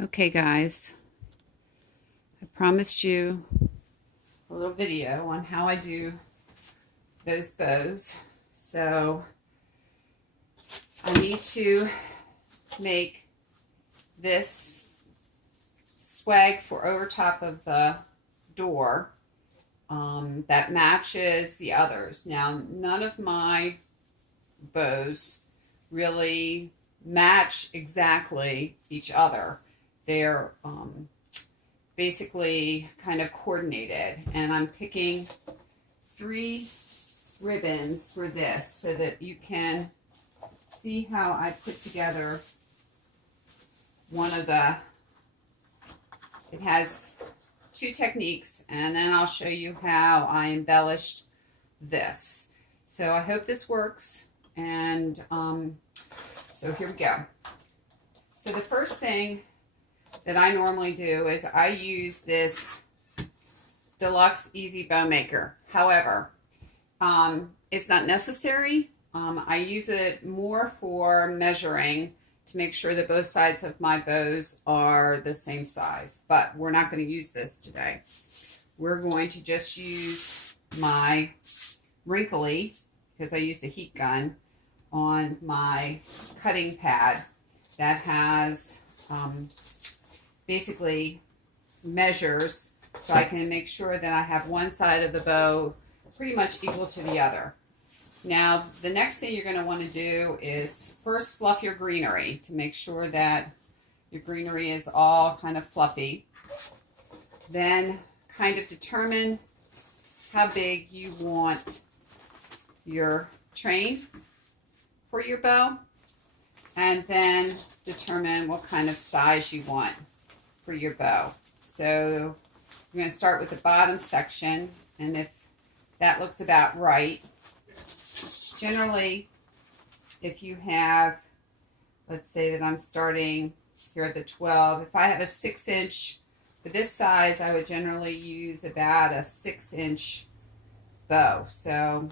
Okay, guys, I promised you a little video on how I do those bows. So I need to make this swag for over top of the door that matches the others. Now, none of my bows really match exactly each other. They're basically kind of coordinated, and I'm picking 3 ribbons for this so that you can see how I put together one of the, it has 2 techniques, and then I'll show you how I embellished this. So I hope this works, and so here we go. So the first thing that I normally do is I use this Deluxe Easy Bow Maker. However, it's not necessary. I use it more for measuring to make sure that both sides of my bows are the same size, but we're not going to use this today. We're going to just use my wrinkly, because I used a heat gun on my cutting pad that has basically measures, so I can make sure that I have one side of the bow pretty much equal to the other. Now, the next thing you're going to want to do is first fluff your greenery to make sure that your greenery is all kind of fluffy. Then kind of determine how big you want your train for your bow, and then determine what kind of size you want for your bow. So I'm going to start with the bottom section, and if that looks about right, generally if you have, let's say that I'm starting here at the 12, if I have a 6-inch for this size, I would generally use about a 6-inch bow. So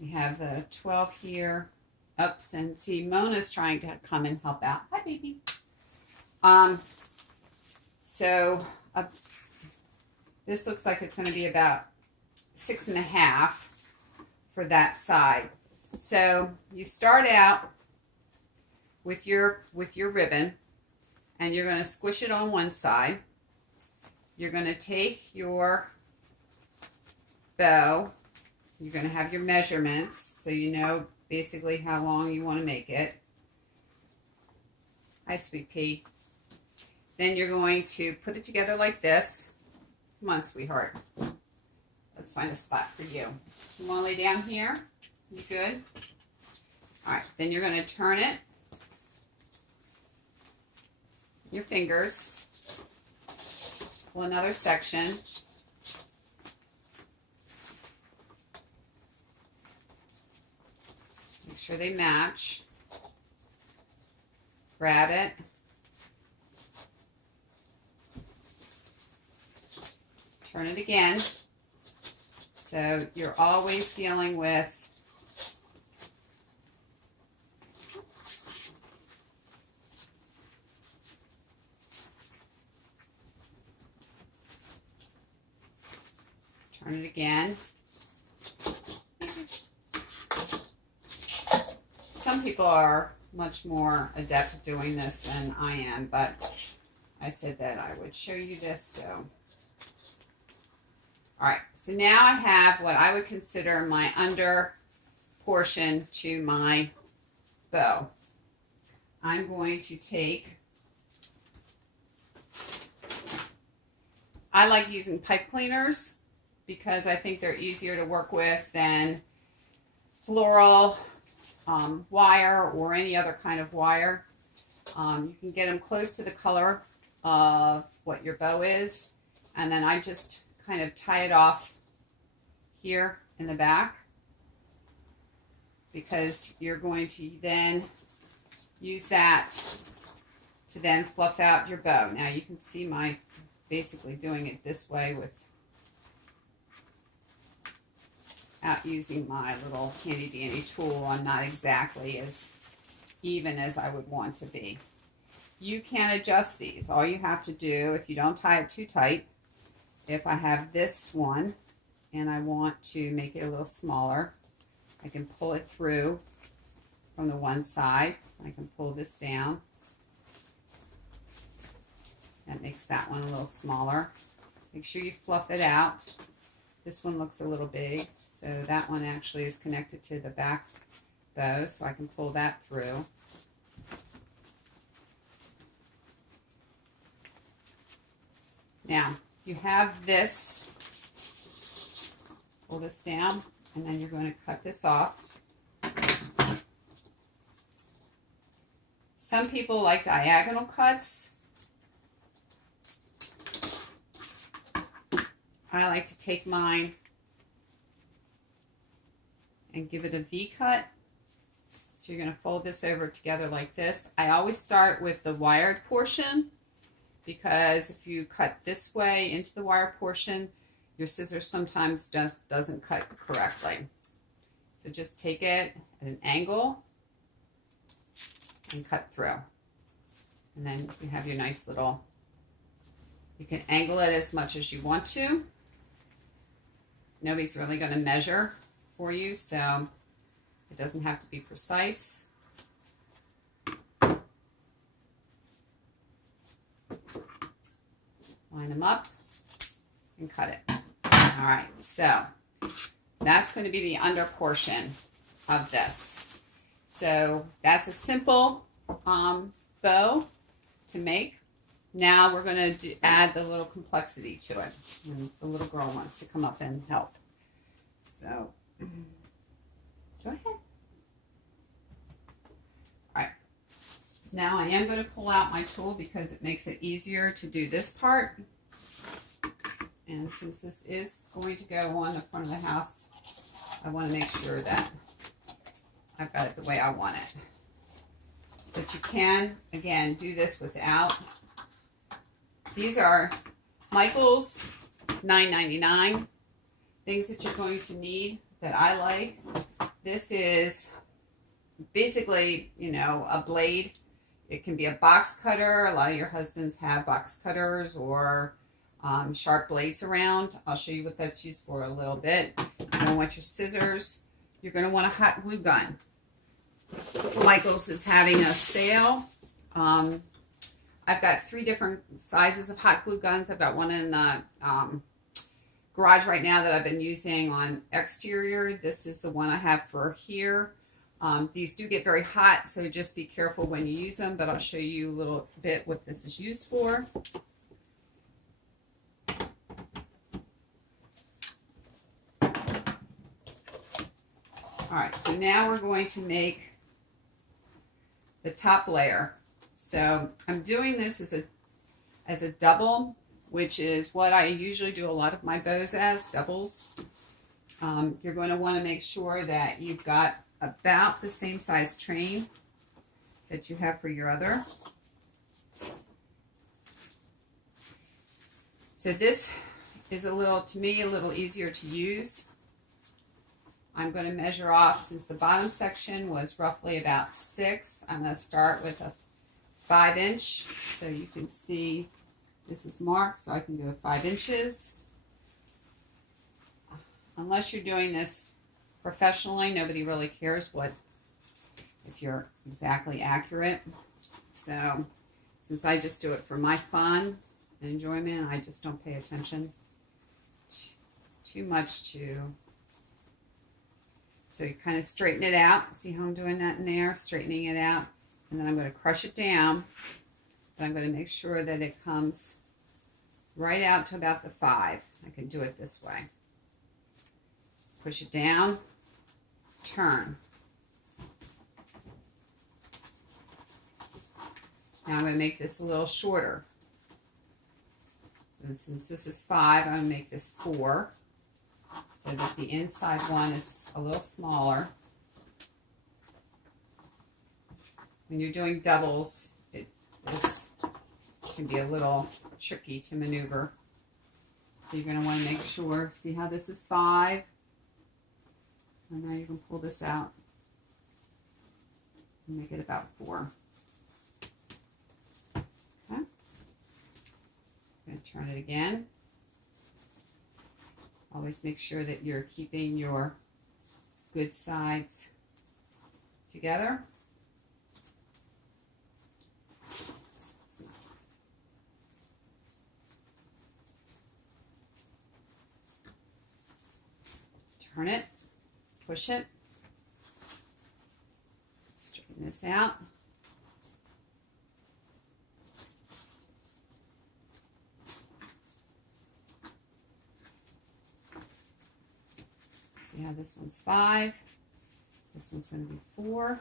we have the 12 here. Ups, and see, Mona's trying to come and help out. Hi, baby. This looks like it's going to be about 6.5 for that side. So you start out with your ribbon, and you're going to squish it on one side. You're going to take your bow. You're going to have your measurements, so you know basically how long you want to make it. Hi, sweet pea. Then you're going to put it together like this. Come on, sweetheart. Let's find a spot for you. You want to lay down here? You good? All right, then you're going to turn it. Your fingers. Pull another section. Make sure they match. Grab it. Turn it again. So you're always dealing with turn it again. Some people are much more adept at doing this than I am, but I said that I would show you this. So all right, so now I have what I would consider my under portion to my bow. I'm going to take, I like using pipe cleaners because I think they're easier to work with than floral wire or any other kind of wire. You can get them close to the color of what your bow is, and then I just kind of tie it off here in the back, because you're going to then use that to then fluff out your bow. Now you can see my basically doing it this way without using my little handy dandy tool. I'm not exactly as even as I would want to be. you can adjust these. All you have to do, if you don't tie it too tight, if I have this one and I want to make it a little smaller, I can pull it through from the one side. I can pull this down. That makes that one a little smaller. Make sure you fluff it out. This one looks a little big, so that one actually is connected to the back bow, so I can pull that through. Now, you have this, pull this down, and then you're going to cut this off. Some people like diagonal cuts. I like to take mine and give it a V cut. So you're going to fold this over together like this. I always start with the wired portion, because if you cut this way into the wired portion, your scissors sometimes just doesn't cut correctly. So just take it at an angle and cut through. And then you have your nice little, you can angle it as much as you want to. Nobody's really going to measure for you, so it doesn't have to be precise. Line them up and cut it. All right, so that's going to be the under portion of this. So that's a simple bow to make. Now we're going to add the little complexity to it. And the little girl wants to come up and help. So, go ahead. All right. Now I am going to pull out my tool because it makes it easier to do this part. And since this is going to go on the front of the house, I want to make sure that I've got it the way I want it. But you can, again, do this without. These are Michael's $9.99. Things that you're going to need that I like. This is basically, you know, a blade. It can be a box cutter. A lot of your husbands have box cutters or sharp blades around. I'll show you what that's used for a little bit. You're going to want your scissors. You're going to want a hot glue gun. Michael's is having a sale. I've got 3 different sizes of hot glue guns. I've got one in the garage right now that I've been using on exterior. This is the one I have for here. These do get very hot, so just be careful when you use them, but I'll show you a little bit what this is used for. All right, so now we're going to make the top layer. So I'm doing this as a double, which is what I usually do a lot of my bows as, doubles. You're going to want to make sure that you've got about the same size train that you have for your other. So this is to me, a little easier to use. I'm going to measure off, since the bottom section was roughly about 6, I'm going to start with a 5-inch, so you can see this is marked, so I can go 5 inches. Unless you're doing this professionally, nobody really cares if you're exactly accurate. So since I just do it for my fun and enjoyment, I just don't pay attention too much to. So you kind of straighten it out. See how I'm doing that in there? Straightening it out. And then I'm going to crush it down. But I'm going to make sure that it comes right out to about the 5. I can do it this way. Push it down. Turn. Now I'm going to make this a little shorter. And since this is 5, I'm going to make this 4. So that the inside one is a little smaller. When you're doing doubles, this can be a little tricky to maneuver. So you're going to want to make sure, see how this is 5? And now you can pull this out and make it about 4. Turn it again. Always make sure that you're keeping your good sides together. Turn it, push it, straighten this out. See how this one's 5, this one's going to be 4.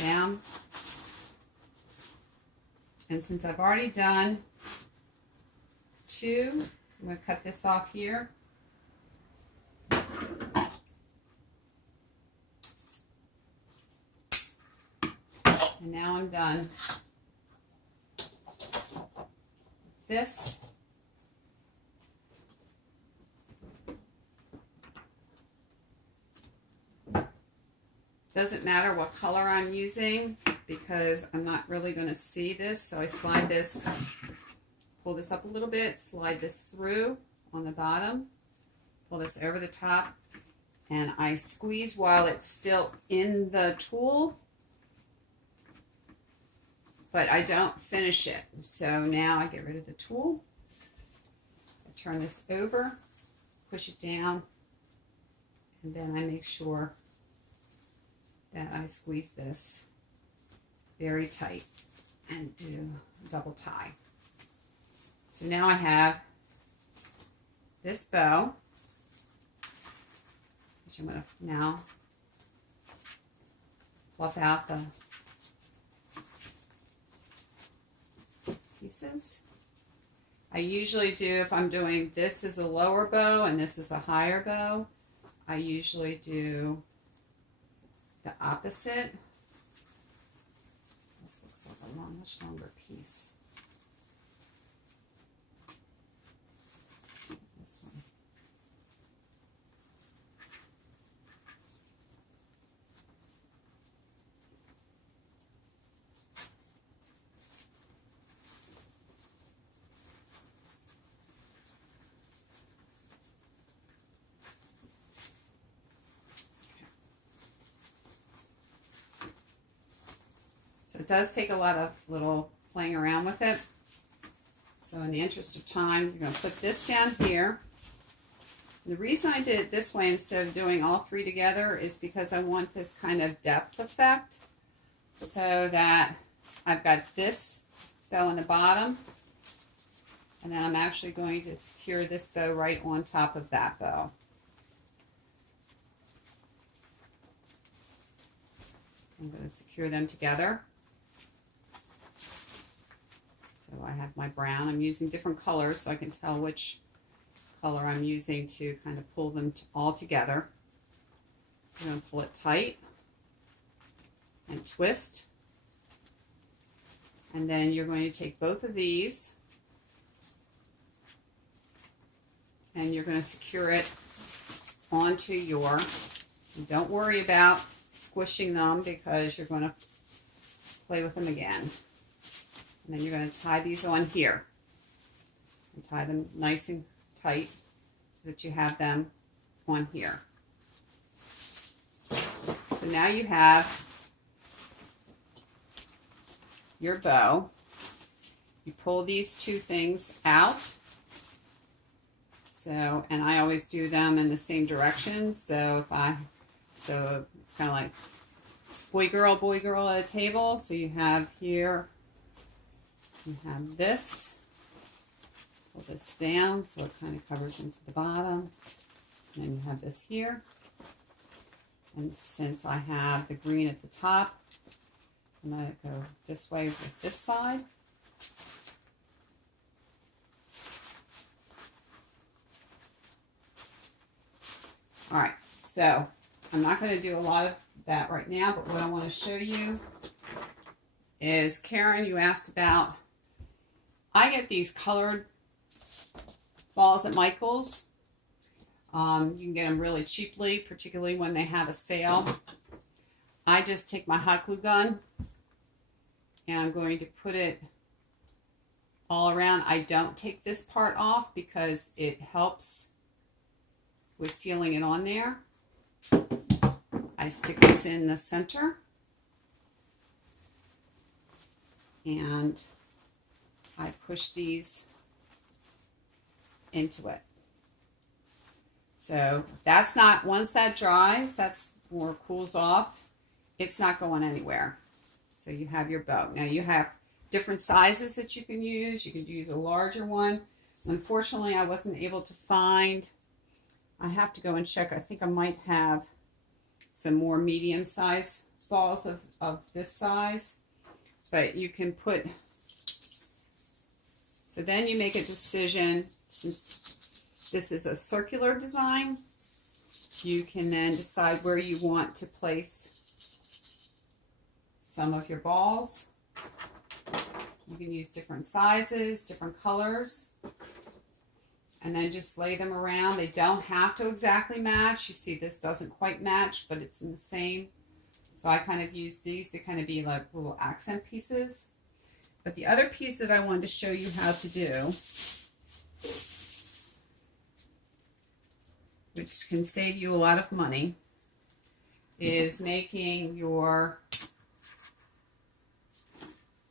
Down. And since I've already done 2, I'm going to cut this off here. And now I'm done. This. Doesn't matter what color I'm using because I'm not really going to see this. So I slide this, pull this up a little bit, slide this through on the bottom, pull this over the top, and I squeeze while it's still in the tool, but I don't finish it. So now I get rid of the tool, I turn this over, push it down, and then I make sure that I squeeze this very tight and do a double tie. So now I have this bow, which I'm going to now fluff out the pieces. I usually do, if I'm doing this is a lower bow and this is a higher bow, I usually do the opposite. This looks like a much longer piece. This one. So it does take a lot of little playing around with it. So in the interest of time, you're going to put this down here. And the reason I did it this way instead of doing all 3 together is because I want this kind of depth effect, so that I've got this bow in the bottom, and then I'm actually going to secure this bow right on top of that bow. I'm going to secure them together. So I have my brown. I'm using different colors so I can tell which color I'm using to kind of pull them all together. I'm going to pull it tight and twist. And then you're going to take both of these and you're going to secure it onto your, don't worry about squishing them because you're going to play with them again. And then you're going to tie these on here and tie them nice and tight so that you have them on here. So now you have your bow. You pull these 2 things out. So, and I always do them in the same direction. So so it's kind of like boy girl at a table. So you have here, you have this. Pull this down so it kind of covers into the bottom. And then you have this here. And since I have the green at the top, I'm going to go this way with this side. All right, so I'm not going to do a lot of that right now, but what I want to show you is, Karen, you asked about, I get these colored balls at Michael's. You can get them really cheaply, particularly when they have a sale. I just take my hot glue gun and I'm going to put it all around. I don't take this part off because it helps with sealing it on there. I stick this in the center and I push these into it. So that's not, once that dries, that's or cools off, it's not going anywhere. So you have your bow. Now you have different sizes that you can use. You could use a larger one. Unfortunately, I wasn't able to find, I have to go and check. I think I might have some more medium size balls of this size, but you can put, so then you make a decision, since this is a circular design, you can then decide where you want to place some of your balls. You can use different sizes, different colors, and then just lay them around. They don't have to exactly match. You see this doesn't quite match, but it's in the same. So I kind of use these to kind of be like little accent pieces. But the other piece that I wanted to show you how to do, which can save you a lot of money, is making your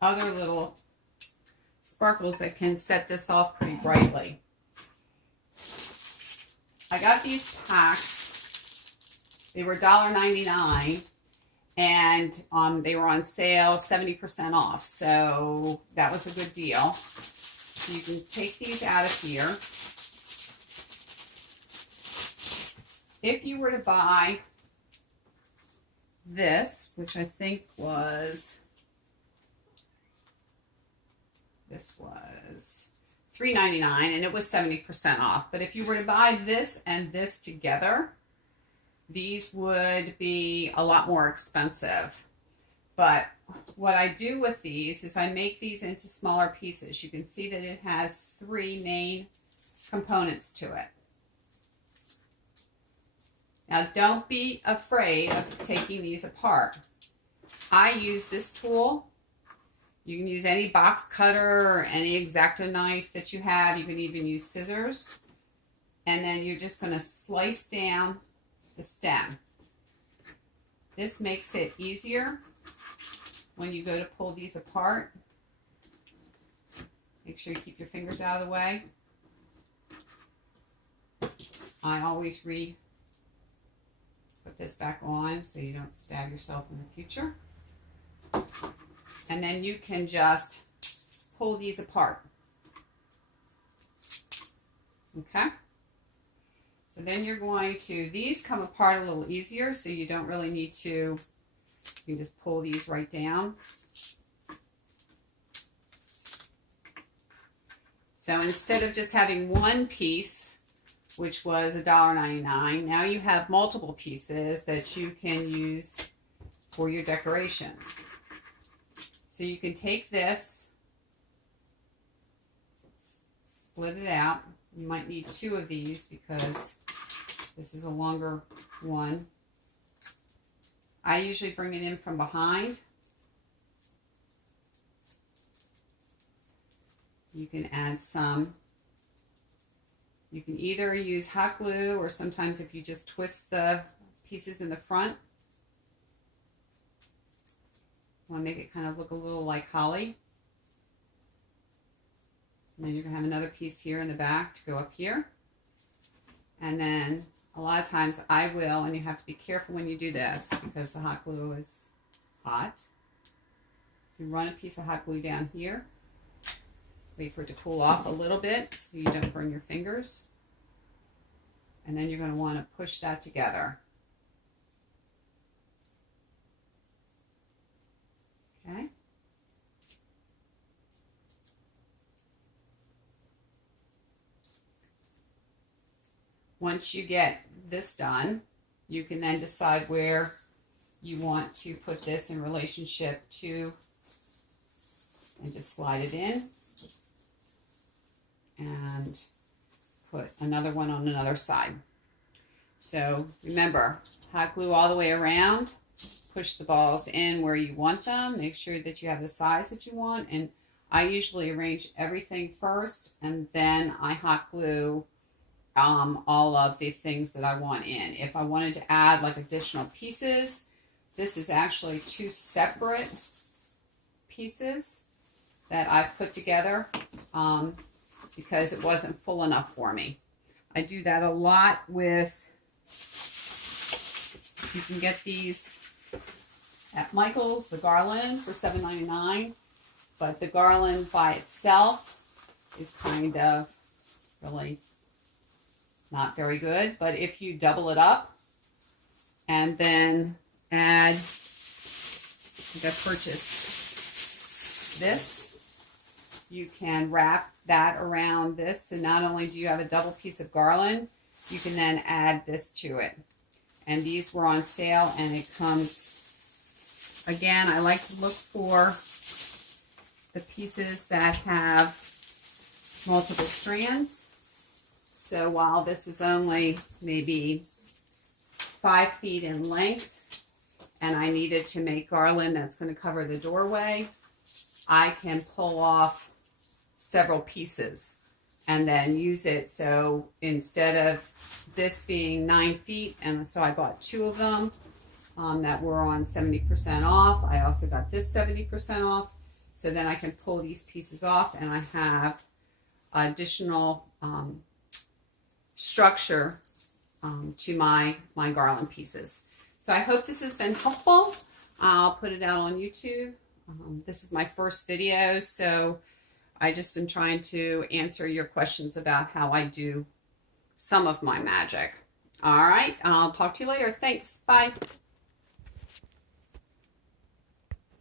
other little sparkles that can set this off pretty brightly. I got these packs. They were $1.99 and they were on sale 70% off. So that was a good deal. So you can take these out of here. If you were to buy this, which I think was, this was $3.99 and it was 70% off. But if you were to buy this and this together, these would be a lot more expensive. But what I do with these is I make these into smaller pieces. You can see that it has 3 main components to it. Now don't be afraid of taking these apart. I use this tool. You can use any box cutter or any X-Acto knife that you have. You can even use scissors. And then you're just going to slice down the stem. This makes it easier when you go to pull these apart. Make sure you keep your fingers out of the way. I always put this back on so you don't stab yourself in the future. And then you can just pull these apart. Okay? So then you're going to, these come apart a little easier, so you don't really need to, you can just pull these right down. So instead of just having one piece, which was $1.99, now you have multiple pieces that you can use for your decorations. So you can take this, split it out. You might need 2 of these because this is a longer one. I usually bring it in from behind. You can add some. You can either use hot glue, or sometimes if you just twist the pieces in the front, you want to make it kind of look a little like holly. And then you're going to have another piece here in the back to go up here. And then a lot of times I will, and you have to be careful when you do this because the hot glue is hot. You run a piece of hot glue down here. Wait for it to cool off a little bit so you don't burn your fingers. And then you're going to want to push that together. Okay. Once you get this done, you can then decide where you want to put this in relationship to, and just slide it in and put another one on another side. So remember, hot glue all the way around, push the balls in where you want them. Make sure that you have the size that you want. And I usually arrange everything first, and then I hot glue all of the things that I want in. If I wanted to add like additional pieces, this is actually 2 separate pieces that I put together because it wasn't full enough for me. I do that a lot with, you can get these at Michael's, the garland for $7.99, but the garland by itself is kind of really not very good. But if you double it up and then add, I think I purchased this, you can wrap that around this. So not only do you have a double piece of garland, you can then add this to it. And these were on sale, and it comes, again, I like to look for the pieces that have multiple strands. So while this is only maybe 5 feet in length, and I needed to make garland that's going to cover the doorway, I can pull off several pieces and then use it. So instead of this being 9 feet, and so I bought 2 of them that were on 70% off. I also got this 70% off. So then I can pull these pieces off, and I have additional structure to my garland pieces. So I hope this has been helpful. I'll put it out on YouTube. This is my first video, so I just am trying to answer your questions about how I do some of my magic. All right, I'll talk to you later. Thanks. Bye.